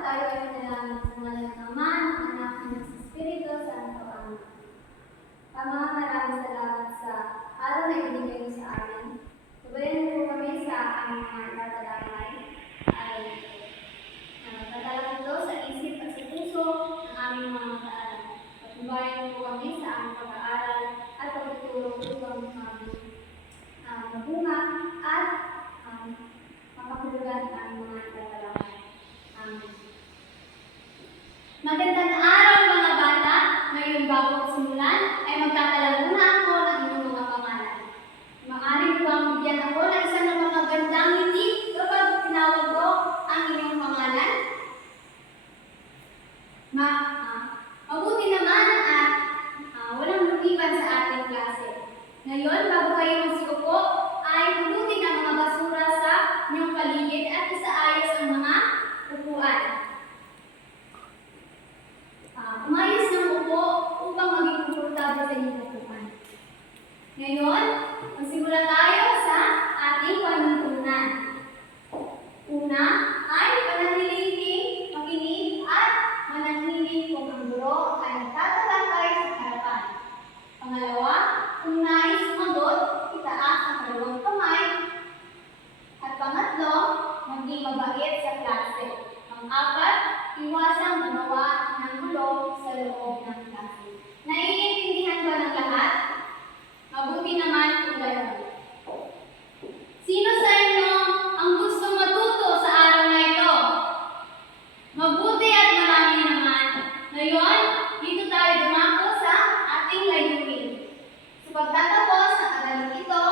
tayo ay manalangin sa ngalan ng Ama, ng Anak, at ng Espiritu Santo. Amen. Ama, maraming salamat sa araw na ibinigay mo sa amin. Subayan mo kami sa aming mga tatalangay. Tatalangin ito sa isip at sa puso ng aming mga mataalan. Patubayan mo kami sa aming pag-aaral at pagtuturo upang mabunga at makapulugan ang mga tatalangay. Amen. Magandang araw mga bata! Ngayong bago simulan ay magtatalanguna ako ng inyong mga pangalan. Maaari ko bang bigyan ako ng isang napakagandang ngiti kapag tinawag ko ang inyong pangalan? Mabuti naman at walang lumiban sa ating klase. Ngayon, bago kayo magsikupo, ay pulutin ang mga basura sa inyong paligid at isaayos ang mga upuan. Umayos ng upo upang maging komportable sa inyong upuan. Ngayon, magsimula tayo sa ating panuntunan. Una ay pananiliting, makinig at mananili kung ang guro ay nagtatalakay sa harapan. Pangalawa, kung nais sumagot, itaas ang dalawang kamay. At pangatlo, maging mabait sa klase. Pang-apat, iwasang gumawa ng gulo sa loob ng klase. Naiintindihan ba ng lahat? Mabuti naman kung gano'n. Sino sa inyo ang gustong matuto sa araw na ito? Mabuti at marami naman. Ngayon, dito tayo dumako sa ating layunin. Sa pagtatapos ng araling ito,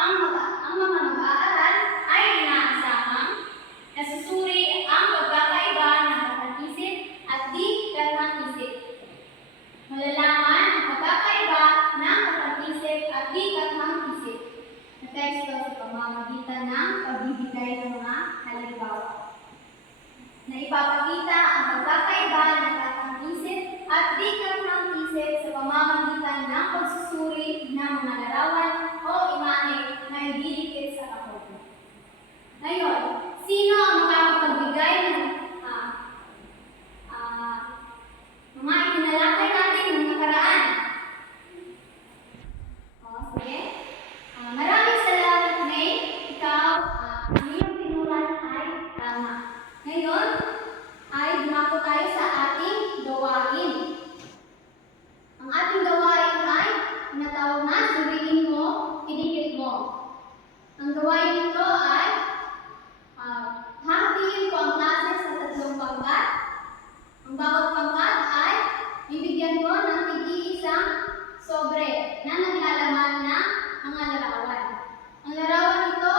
ang mga mag-aaral ay inaasahang nasusuri ang pagkakaiba ng katang-isip at di katang-isip. Malalaman ang pagkakaiba ng katang-isip at di katang-isip na teksto sa pamamagitan ng pagbibigay ng mga halimbawa na ipapakita ang pagkakaiba ng katang-isip at di katang-isip sa pamamagitan ng pagsusuri ng mga larawan o imahe na ididikit sa kapatid. Ngayon, sino ang makakapagbigay ng mga itinalakay natin ng nakaraan? Sige. Maraming salamat, May. Ikaw, ang iyong tinuran ay tama. Ngayon, ay dumako tayo sa ating gawain. Ang ating gawain ay tinatawag na suriin mo, idikit mo. Ang gawain ito ay hahatiin ko ang klase sa 3 pangkat. Ang bawat pangkat ay bibigyan ko ng tig-iisang sobre na naglalaman na mga larawan. Ang larawan ito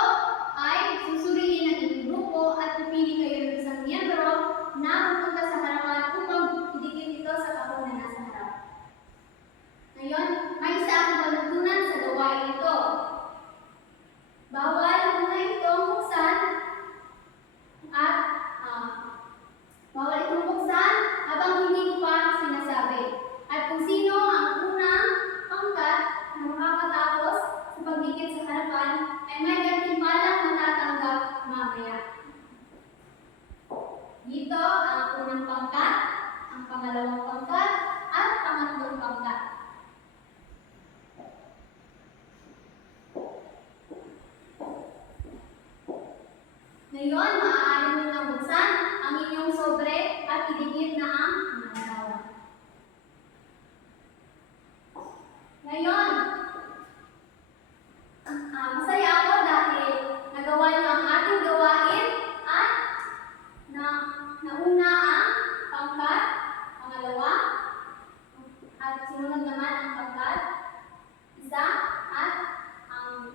ay susuriin ng inyong grupo at pipili kayo ng isang miyembro na pupunta sa harapan upang idikit ito sa kahon na nasa harap. Ngayon, may isa akong panuntunan sa gawain ito. Bawal muna itong buksan at bawal itong buksan habang hindi ko pa sinasabi. At kung sino ang unang pangkat na makakatapos sa pagdikit sa harapan ay may gantimpalang matatanggap mamaya. Dito ang unang pangkat, ang pangalawang pangkat, at pangatlong pangkat. Ngayon, maaari nyo nang buksan ang inyong sobre at idikit na ang mga larawan. Ngayon, masaya ako dahil nagawa nyo ang ating gawain at nauna ang pangkat, pangalawa, at sinunod naman ang pangkat, isa, at ang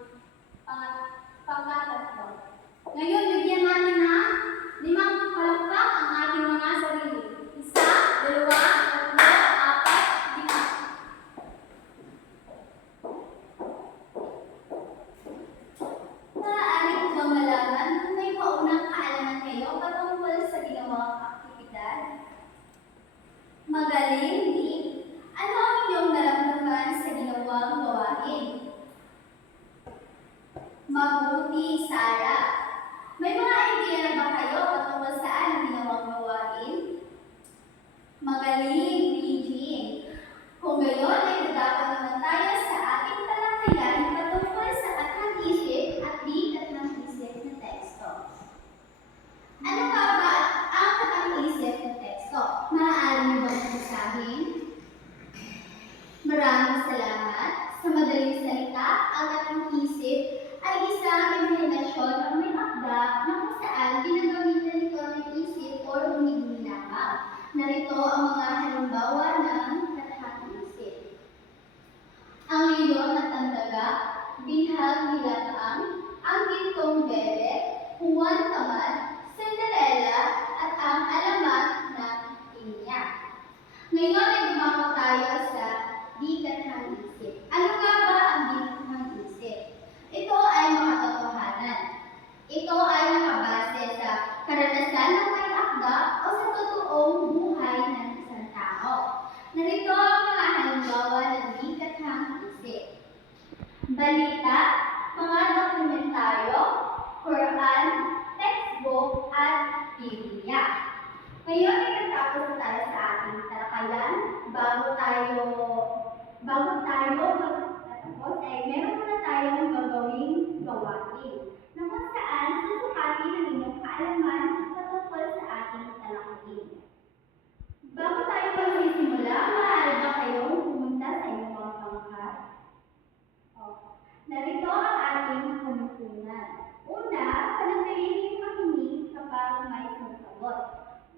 pangkat 3. Ngayon, bigyan natin ng naman, Cinderella at ang alamat ng Inya. Ngayon ay dumako tayo sa bigat ng isip. Ano nga ba ang bigat ng isip? Ito ay makatotohanan. Ito ay nakabase sa karanasan ng may akda o sa totoong buhay ng isang tao. Narito ang mga halimbawa ng bigat ng isip. Balita, mga dokumentaryo, Quran, textbook, at Biblia. Ngayon ay nagtapos na tayo sa ating talakayan. Bago tayo magtatapos ay meron muna tayong gagawing gawain na kung saan susukatin ang inyong kaalaman patungkol sa ating talakayin. Bago tayo magsisimula, maaari ba kayong pumunta sa inyong mga pangkat? Narito ang ating panuntunan. Una, panatilihin makinig kapag may sumasagot.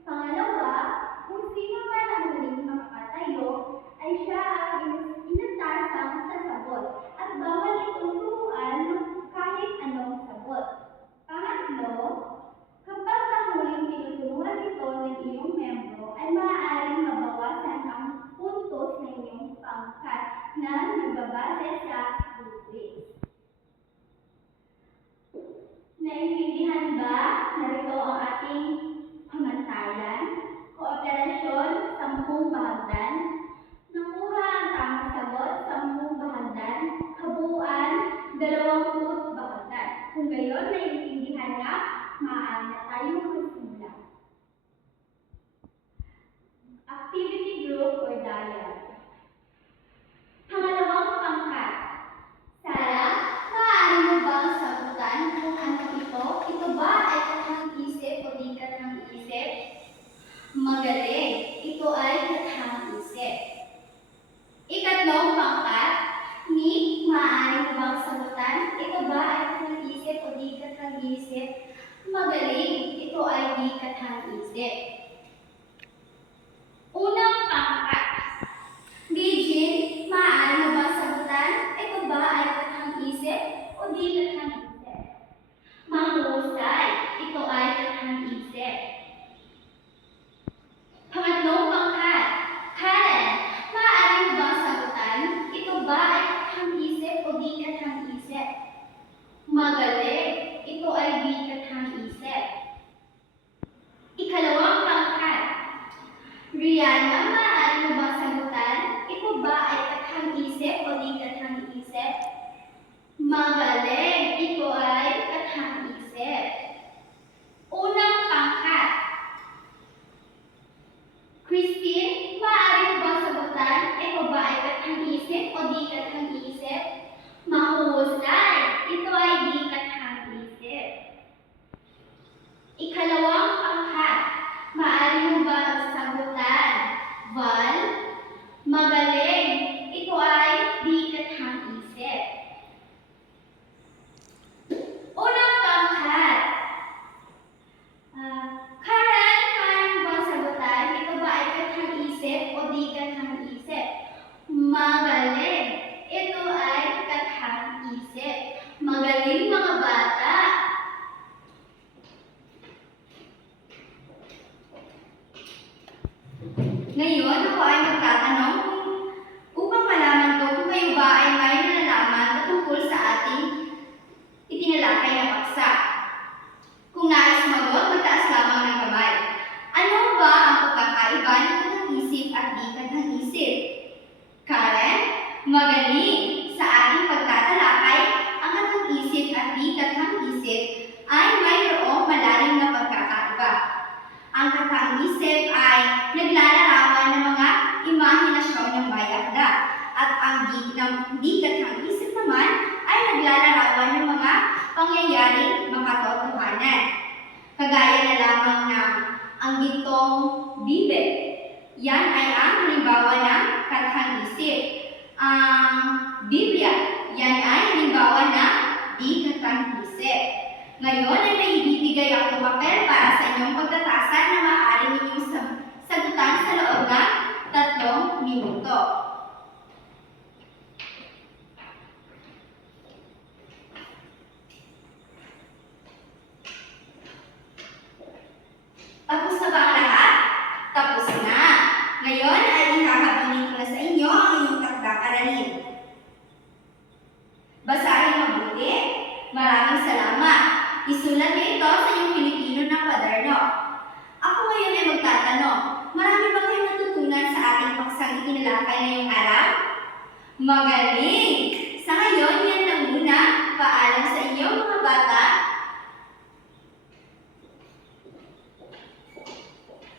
Pangalawa, kung sino man ang huling makakatayo, ay siya ang inatasang sasagot at bawal itong turuan kahit anong sagot. Pangatlo, kapag nahuling tinuturuan ito ng iyong membro, ay maaaring mabawasan ang puntos ng iyong pangkat na nagbabase sa rubrics. Naiintindihan ba? Narito ang ating pamantayan. Kooperasyon, 10 bahagdan. Nakuha ang tamang sagot, 10 bahagdan. Kabuuan, 20 bahagdan. Kung gayon, naiintindihan na, maaari na tayong magsimula. Activity group or dialogue. Pangalawang pangkat. Sarah, maaari mo bang sagutan kung ano ito? Ito ba ay kathang isip o di kathang isip? Magaling. Ito ay kathang isip. Ikatlong pangkat. Nick, maaari mo bang sagutan? Ito ba ay kathang isip o di kathang isip? Magaling. Ito ay di kathang isip. Unang pangkat. Regine, maaari mo bang sagutan? Ito ba ay kathang isip o di kathang isip? Mahusay. Ito ay kathang isip. Pangatlong pangkat. Karen, maaari mo bang sagutan? Ito ba ay kathang isip o di kathang isip? Magaling. Ito ay di kathang isip. Ikalawang pangkat. Rihanna, maaari mo bang sagutan? Ito ba ay kathang isip o di kathang isip? Magaling. Ito ay kathang isip. Unang pangkat. Christine, maaari mo bang sagutan? Ito ba ay kathang isip o di kathang isip? Mahusay. Ito ay di kathang isip. Ikalawang pangkat. Maaari mo bang sagutan? Val, magaling. Ito ay di kathang isip. Unang pangkat. Karen, maaari mo bang sagutan? Ito ba ay kathang isip o di kathang isip? Magaling. Ito ay kathang isip. Magaling mga bata. Ngayon, ako ay magtatanong upang malaman ko kung kayo ba ay may nalalaman tungkol sa ating itinalakay na paksa. Kung nais sumagot, magtaas lamang ng kamay. Ano ba ang pagkakaiba ng kathang isip at di kathang isip? Karen, magaling. Sa ating pagtatalakay, ang kathang isip at di kathang isip ay mayroong malalim na pagkakaiba. Ang kathang isip ay naglalarawan ng mga imahinasyon ng bayakda at ang di kathang isip naman ay naglalarawan ng mga pangyayaring makatotohanan. Kagaya na lamang ng ang gintong Bible. Yan ay ang halimbawa ng kathang isip. Ang Biblia, yan ay halimbawa ng di kathang isip. Ngayon ay may ibibigay ako papel para sa inyong pagtatasan na maaari ninyong sagutan sa loob ng 3 minuto. isulat niyo ito sa iyong Pilipino na kwaderno. Ako ngayon ay magtatanong, marami ba kayong natutunan sa ating paksang itinalakay ngayong araw? Magaling! Sa ngayon, yan lang muna. Paalam sa inyo mga bata.